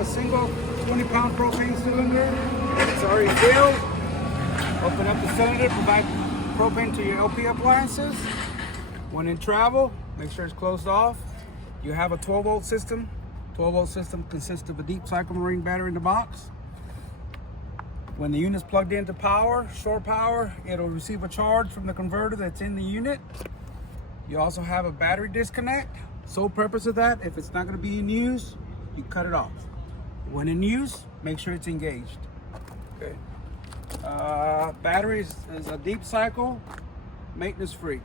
a single 20-pound propane cylinder. It's already filled. Open up the cylinder, provide propane to your LP appliances. When in travel, make sure it's closed off. You have a 12-volt system. 12-volt system consists of a deep cycle marine battery in the box. When the unit's plugged into power, shore power, it'll receive a charge from the converter that's in the unit. You also have a battery disconnect. Sole purpose of that, if it's not going to be in use, you cut it off. When in use, make sure it's engaged. Okay. Batteries is a deep cycle, maintenance free.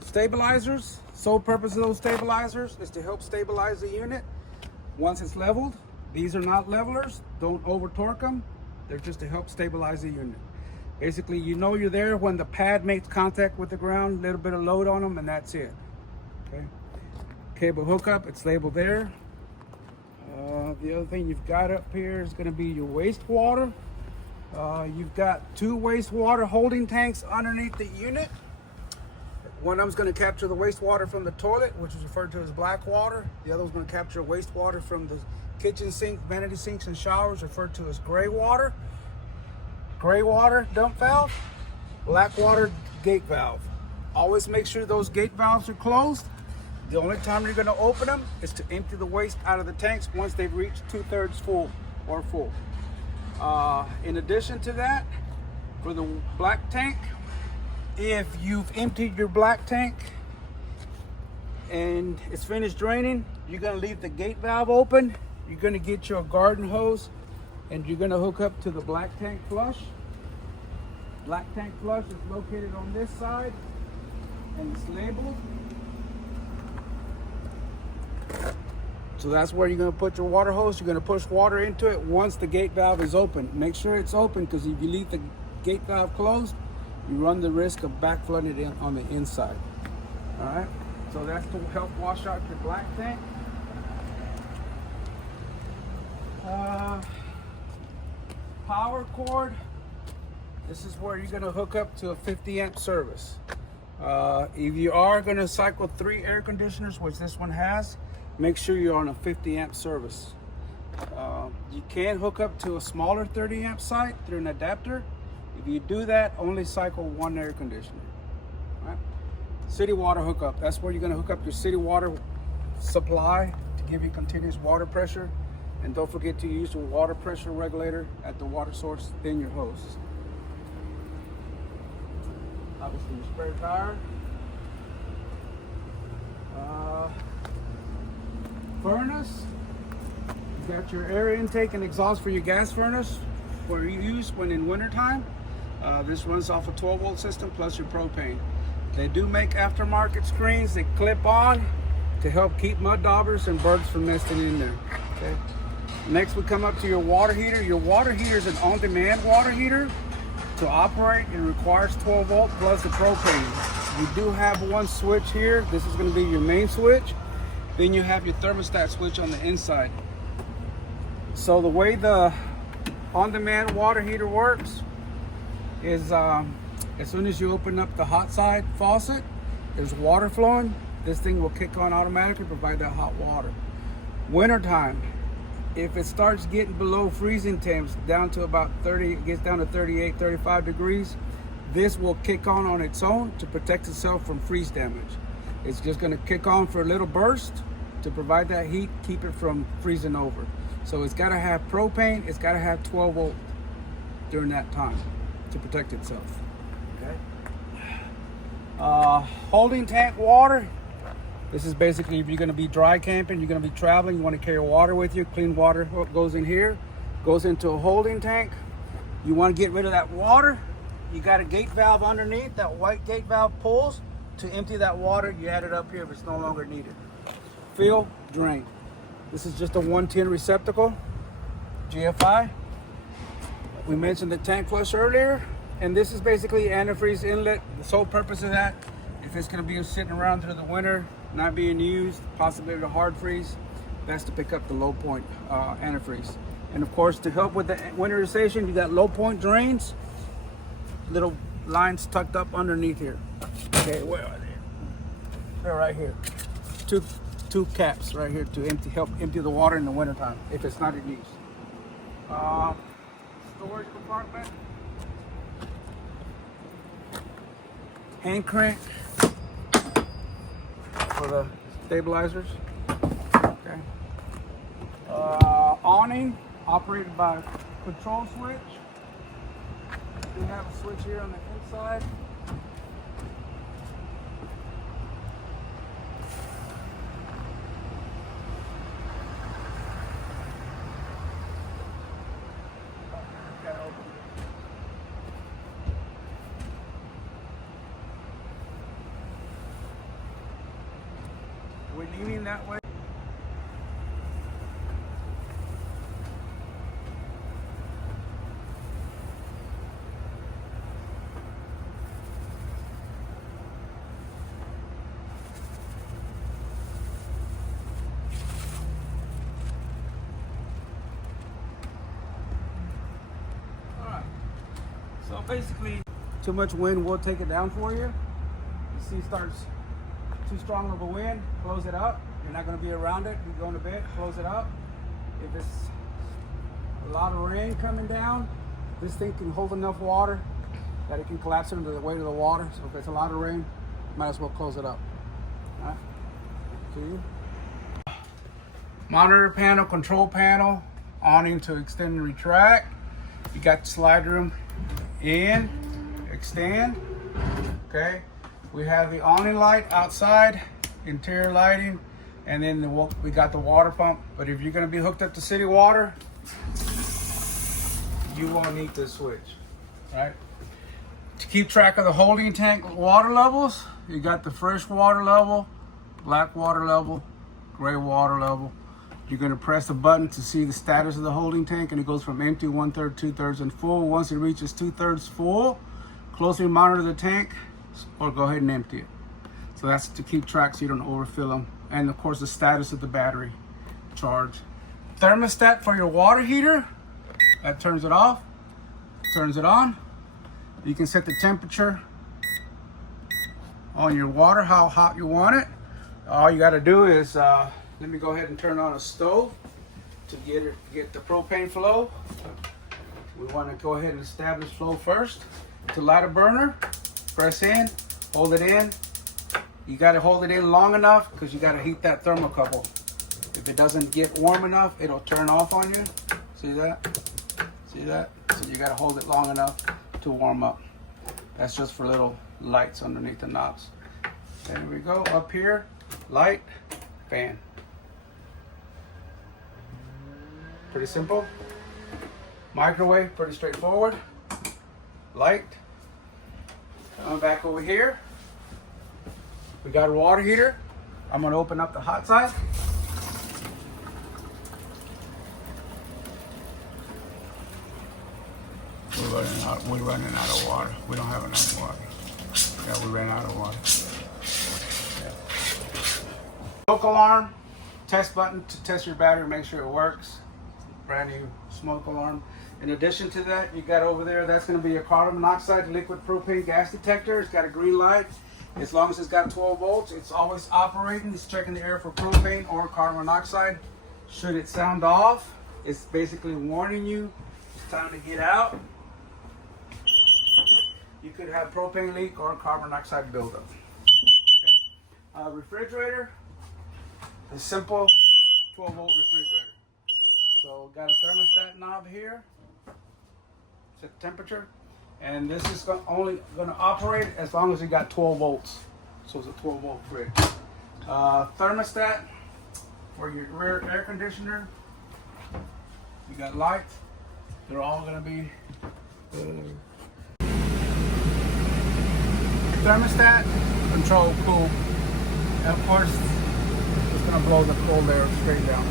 Stabilizers, sole purpose of those stabilizers is to help stabilize the unit once it's leveled. These are not levelers, don't over torque them. They're just to help stabilize the unit. Basically, you know you're there when the pad makes contact with the ground, a little bit of load on them, and that's it. Okay. Cable hookup, it's labeled there. The other thing you've got up here is going to be your wastewater. You've got 2 wastewater holding tanks underneath the unit. One of them's going to capture the wastewater from the toilet, which is referred to as black water. The other one's going to capture wastewater from the kitchen sink, vanity sinks, and showers, referred to as gray water. Gray water dump valve, black water gate valve. Always make sure those gate valves are closed. The only time you're going to open them is to empty the waste out of the tanks once they've reached 2/3 full or full. In addition to that, for the black tank, if you've emptied your black tank and it's finished draining, you're going to leave the gate valve open. You're going to get your garden hose and you're going to hook up to the black tank flush. Black tank flush is located on this side and it's labeled. So that's where you're going to put your water hose. You're going to push water into it once the gate valve is open. Make sure it's open, because if you leave the gate valve closed, you run the risk of back flooding it on the inside. All right, so that's to help wash out your black tank. Power cord. This is where you're going to hook up to a 50 amp service. If you are going to cycle 3 air conditioners, which this one has, make sure you're on a 50 amp service. You can hook up to a smaller 30 amp site through an adapter. If you do that, only cycle 1 air conditioner. All right? City water hookup. That's where you're going to hook up your city water supply to give you continuous water pressure. And don't forget to use your water pressure regulator at the water source, then your hose. Obviously your spare tire. Furnace. You got your air intake and exhaust for your gas furnace for use when in wintertime. This runs off a 12-volt system plus your propane. They do make aftermarket screens that clip on to help keep mud daubers and birds from nesting in there. Okay. Next, we come up to your water heater. Your water heater is an on-demand water heater. To operate, it requires 12 volt plus the propane. You do have one switch here. This is going to be your main switch. Then you have your thermostat switch on the inside. So the way the on-demand water heater works is as soon as you open up the hot side faucet, there's water flowing. This thing will kick on automatically, provide that hot water. Wintertime, if it starts getting below freezing temps, down to about 30, it gets down to 38, 35 degrees, this will kick on its own to protect itself from freeze damage. It's just going to kick on for a little burst to provide that heat, keep it from freezing over. So it's got to have propane, it's got to have 12 volt during that time to protect itself. Okay. Holding tank water. This is basically if you're going to be dry camping, you're going to be traveling, you want to carry water with you. Clean water goes in here, goes into a holding tank. You want to get rid of that water. You got a gate valve underneath. That white gate valve pulls to empty that water. You add it up here if it's no longer needed. Fill, drain. This is just a 110 receptacle, GFI. We mentioned the tank flush earlier, and this is basically antifreeze inlet. The sole purpose of that, if it's going to be sitting around through the winter, not being used, possibly to hard freeze, that's to pick up the low point antifreeze. And of course, to help with the winterization, you got low point drains, little lines tucked up underneath here. Okay, where are they? They're right here. Two two caps right here to help empty the water in the wintertime if it's not in use. Storage compartment, hand crank for the stabilizers. Okay. Awning operated by control switch. We have a switch here on the inside. We're leaning that way. So basically, too much wind will take it down for you. You see, starts too strong of a wind, close it up. You're not going to be around it. You're going to bed, close it up. If it's a lot of rain coming down, this thing can hold enough water that it can collapse under the weight of the water. So if it's a lot of rain, might as well close it up. All right. See? Monitor panel, control panel, awning to extend and retract. You got the slide room in, extend. Okay, we have the awning light outside, interior lighting, and then we got the water pump. But if you're going to be hooked up to city water, you won't need this switch. Right? To keep track of the holding tank water levels, you got the fresh water level, black water level, gray water level. You're going to press the button to see the status of the holding tank, and it goes from empty, 1/3, 2/3, and full. Once it reaches 2/3 full, closely monitor the tank or go ahead and empty it. So that's to keep track so you don't overfill them. And of course, the status of the battery charge. Thermostat for your water heater, that turns it off, turns it on. You can set the temperature on your water, how hot you want it. All you got to do is let me go ahead and turn on a stove to get the propane flow. We want to go ahead and establish flow first. To light a burner, press in, hold it in. You got to hold it in long enough because you got to heat that thermocouple. If it doesn't get warm enough, it'll turn off on you. See that? See that? So you got to hold it long enough to warm up. That's just for little lights underneath the knobs. There we go. Up here, light, fan. Pretty simple. Microwave, pretty straightforward. Light. Coming back over here. We got a water heater. I'm gonna open up the hot side. We're running out of water. We don't have enough water. Yeah, we ran out of water. Yeah. Smoke alarm. Test button to test your battery, make sure it works. Brand new smoke alarm. In addition to that, you got over there, that's going to be your carbon monoxide liquid propane gas detector. It's got a green light. As long as it's got 12 volts, it's always operating. It's checking the air for propane or carbon monoxide. Should it sound off, it's basically warning you it's time to get out. You could have propane leak or carbon monoxide buildup. Okay. Refrigerator, a simple 12 volt refrigerator. So got a thermostat knob here, set the temperature, and this is only going to operate as long as you got 12 volts. So it's a 12 volt fridge. Thermostat for your rear air conditioner. You got lights. They're all going to be thermostat, control, cool. And of course, it's going to blow the cold air straight down.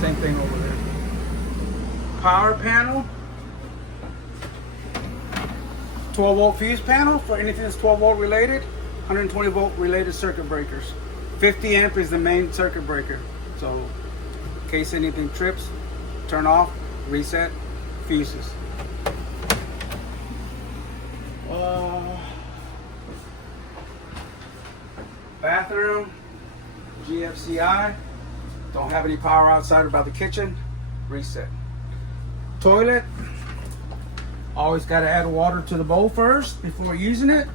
Same thing over there. Power panel, 12 volt fuse panel for anything that's 12 volt related, 120 volt related circuit breakers. 50 amp is the main circuit breaker. So in case anything trips, turn off, reset, fuses. Bathroom, GFCI. Don't have any power outside about the kitchen, reset. Toilet, always got to add water to the bowl first before using it.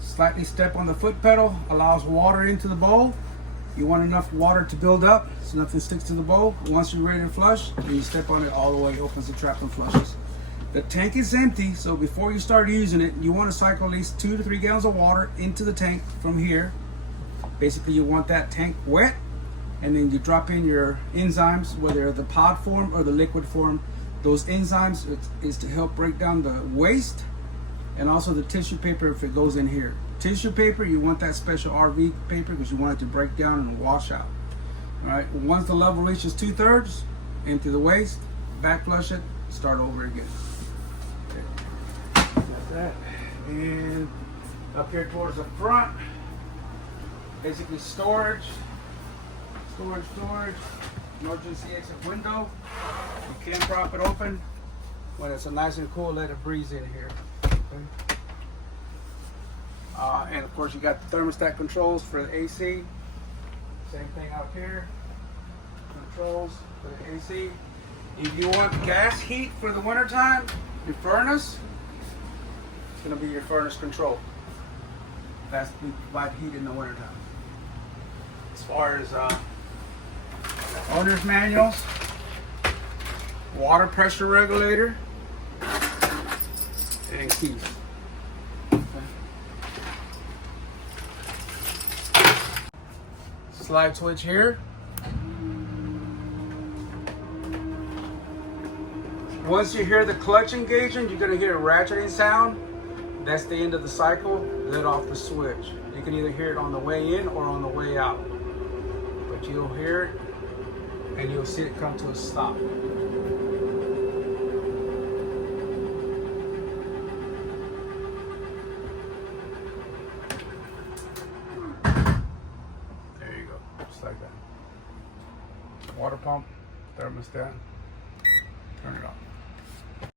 Slightly step on the foot pedal, allows water into the bowl. You want enough water to build up so nothing sticks to the bowl. Once you're ready to flush, then you step on it all the way, opens the trap and flushes. The tank is empty, so before you start using it, you want to cycle at least 2 to 3 gallons of water into the tank from here. Basically, you want that tank wet, and then you drop in your enzymes, whether the pod form or the liquid form. Those enzymes is to help break down the waste, and also the tissue paper if it goes in here. Tissue paper, you want that special RV paper because you want it to break down and wash out. All right, once the level reaches 2/3, empty the waste, back flush it, start over again. Okay. That's that. And up here towards the front, basically storage, emergency exit window. You can prop it open. When it's nice and cool, let it breeze in here. Okay. And of course you got the thermostat controls for the AC. Same thing out here. Controls for the AC. If you want gas heat for the winter time, your furnace, it's going to be your furnace control. That's to provide heat in the winter time. As far as owner's manuals, water pressure regulator, and keys. Slide switch here. Once you hear the clutch engaging, you're going to hear a ratcheting sound. That's the end of the cycle. Let off the switch. You can either hear it on the way in or on the way out. But you'll hear it and you'll see it come to a stop. There you go, just like that. Water pump, thermostat, turn it off.